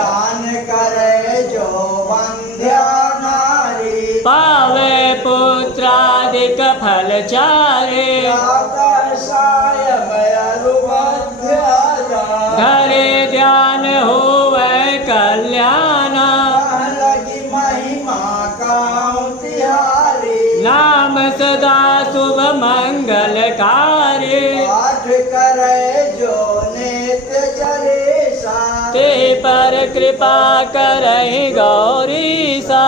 ध्यान करे जो बंध्या नारी, पावे पुत्रादिक फल चारे, प्रातः सायं अरुबध्या घरे ध्यान होवे कल्याण, लगी महिमा काऊं तिहारी, नाम सदा शुभ मंगलकारी, पाठ करे जो नित्य चलेसा, ते पर कृपा करहि गौरीसा।